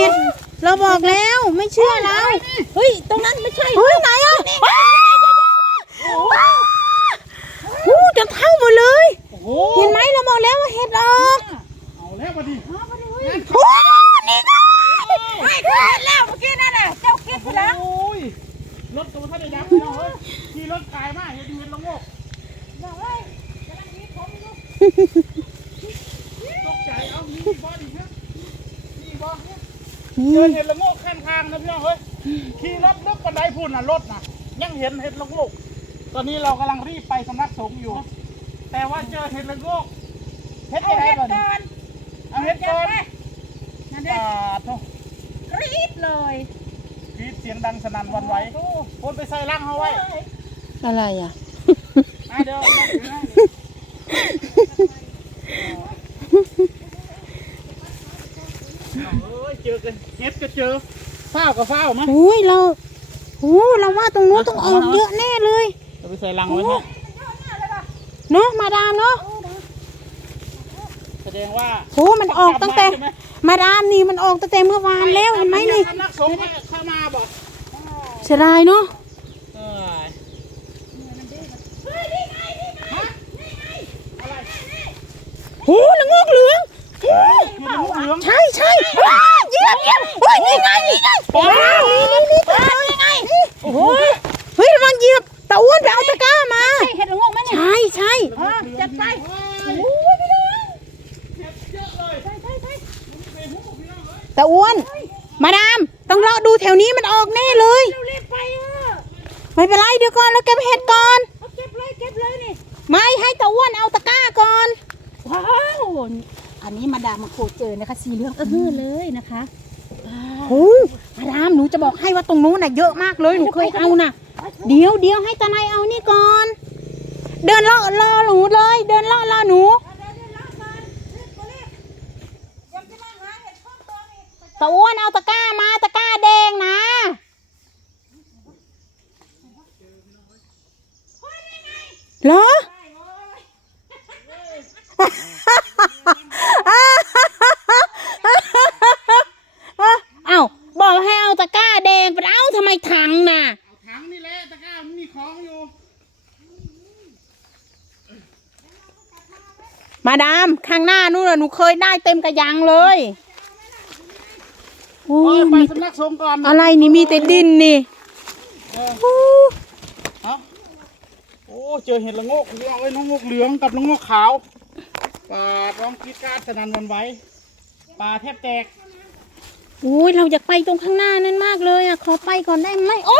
ห็ดเราบอกแล้วไม่เชื่อเราเฮ้ย ตรงนั้นไม่ใช่เฮ้ยไหนอะว้าวว้าวโอ้จนเท่าหมดเลยโอ้โหเห็นไหมเราบอกแล้วว่าเห็ดออกเอาแล้วมาดิโอ้นี่ไงไม่เคยเห็นแล้วเมื่อกี้นั่นน่ะเจ้าคิดไปแล้วโอ้ยรถตัวท่านได้ยับพี่น้องเฮ้ยขี่รถกายมากเห็นเห็นละโงกตกใจเอามีบอดีครับมีบอเนี่ย เจอเห็นละโงกข้างทางนะพี่น้องเฮ้ยขี่รถลึกบันไดพุ่นน่ะรถน่ะ ยังเห็นเห็นละโงก ตอนนี้เรากำลังรีบไปสำนักสงฆ์อยู่ แต่ว่าเจอเห็นละโงกเห็ดเอาอะไรเห็ดก่อนก่อนเอาเห็ดก่อนนั่นเด็อ่าโทษรีบเลยกรีดเสียงดังสนั่นหวันไหวคนไปใส่ร่างเขาไว้อะไรอะ มาเดี๋ยวเอามาถือให้เอ้ยเจอกัน เฮ็ดก็เจอฟ้าวก็ฟ้าวมั้ยโอ้ยเราโอ้เราว่าตรงนู้นต้องออกเยอะแน่เลยจะไปใส่รังไว้ให้เนาะมาดามเนาะแสดงว่าโอ้มันออกตั้งแต่ใช่ไหมมาดามนี่มันออกตั้งแต่เมื่อวานแล้วเห็นไหมนี่สำนักสงฆ์เข้ามาบ่เสียดายเนาะ เอออะไร โอ้ละงอกเหลืองโอ้ เห็นลูกเหลือง ใช่ใช่ว้าวเยี่ เฮ้ยนี่ไงนี่ไงว้าวนี่นี่นี่นี่ไงโอ้โหเฮ้ยระวังเหยียบตะอ้วนไปเอาตะกร้ามาใช่เห็ดละงงไหมเนี่ยใช่ใช่จัดไปโอ้ยพี่น้องเห็ดเยอะเลยใช่ใช่ใช่ตะอ้วน มาดามต้องรอดูแถวนี้มันออกแน่เลยเรารีบไปเออไม่เป็นไรเดี๋ยวก่อนเราเก็บเห็ดก่อนเอาเก็บเลยเก็บเลยนี่ไม่ให้ตะอ้วนเอาตะกร้าก่อนว้าวอันนี้มาดามมาโคเจอนะคะสีเหลืองเออเลยนะคะ โอ้มาดามหนูจะบอกให้ว่าตรงนู้นน่ะเยอะมากเลยหนูเคยเอาน่ะ เดี๋ยวเดี๋ยวให้ตาไนายเอานี่ก่อน เดินเลาะรอหนูเลย เดินเลาะรอหนูตะอ้วนเอาตะกร้ามาตะกร้าแดงนะเหรอเอ้าบอกให้เอาตะกร้าแดงไปเอาทำ ไมถังน่ะเอาถังนี่แหละตะกร้ามันมีของอยู่ มาดามข้างหน้านู่นน่ะหนูเคยได้เต็มกระยังเลยโอ้โอ้ยไปมีสำนักสงฆ์ก่อนอะไรนี่มีแต่ดินนี่เออโอ้เอาโอ้เจอเห็ดละโงกพี่น้องเอ้ยละงกเหลืองกับละโงกขาวปลาร้องกรีดกราดสนั่นหวันไหวปลาแทบแตก โอ้ยเราอยากไปตรงข้างหน้านั่นมากเลยอะ ขอไปก่อนได้ไหมโอ้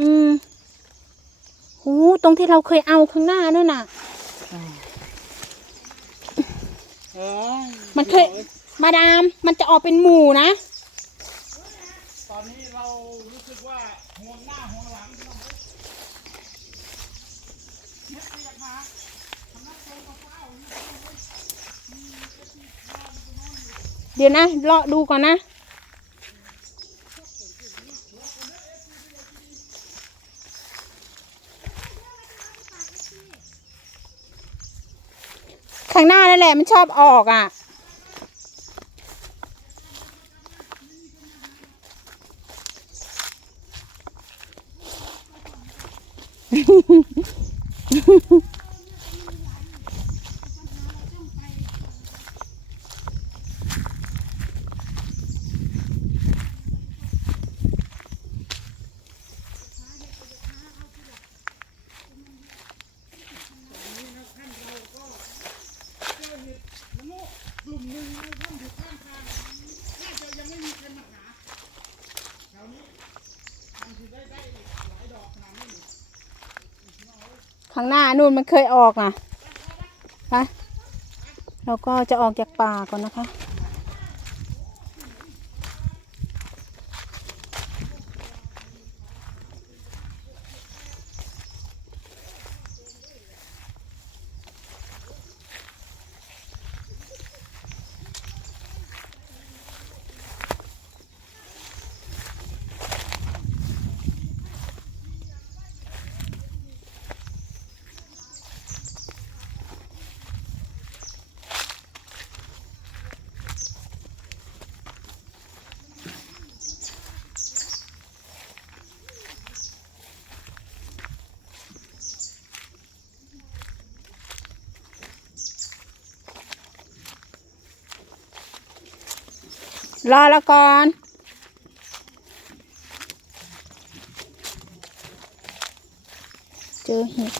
อืมโอ้ตรงที่เราเคยเอาข้างหน้านั่นน่ะเออมันเคย มาดาม มันจะออกเป็นหมู่นะ ตอนนี้เรารู้สึกว่าห่วงหน้าห่วงหลังพี่น้องเอ้ยเฮ็ดไปอยากหาสำนักสงฆ์กับเฝ้าอยู่ เดี๋ยวนะรอดูก่อนนะ ข้างหน้านั่นแหละมันชอบออกอะกลุ่มหนึ่งในถ้ำอยู่ข้างทางน่าจะยังไม่มีใครมาหาแถวนี้มันถึงได้ได้หลายดอกขนาดนี้อยู่ ข้างหน้านู่นมันเคยออกนะนะเราก็จะออกจากป่าก่อนนะคะ รอแล้วก่อนเจอเห็ด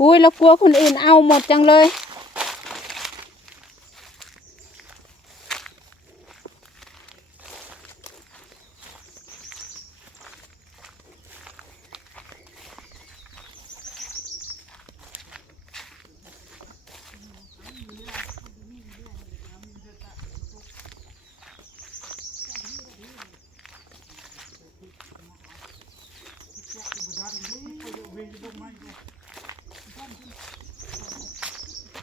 อุ้ยเรากลัวคนอื่นเอาหมดจังเลย ตะกี้นุ้ยมาดามที่ตู้หุยผมก็เคยอีกมองให้ปังในเดียวอู้หูดูนะปังยั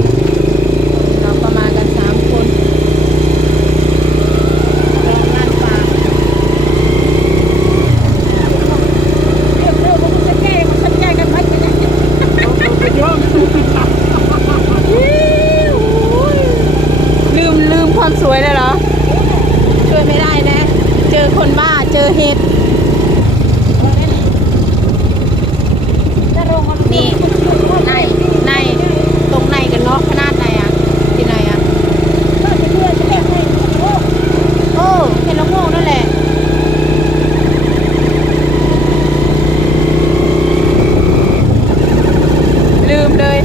noob, noob.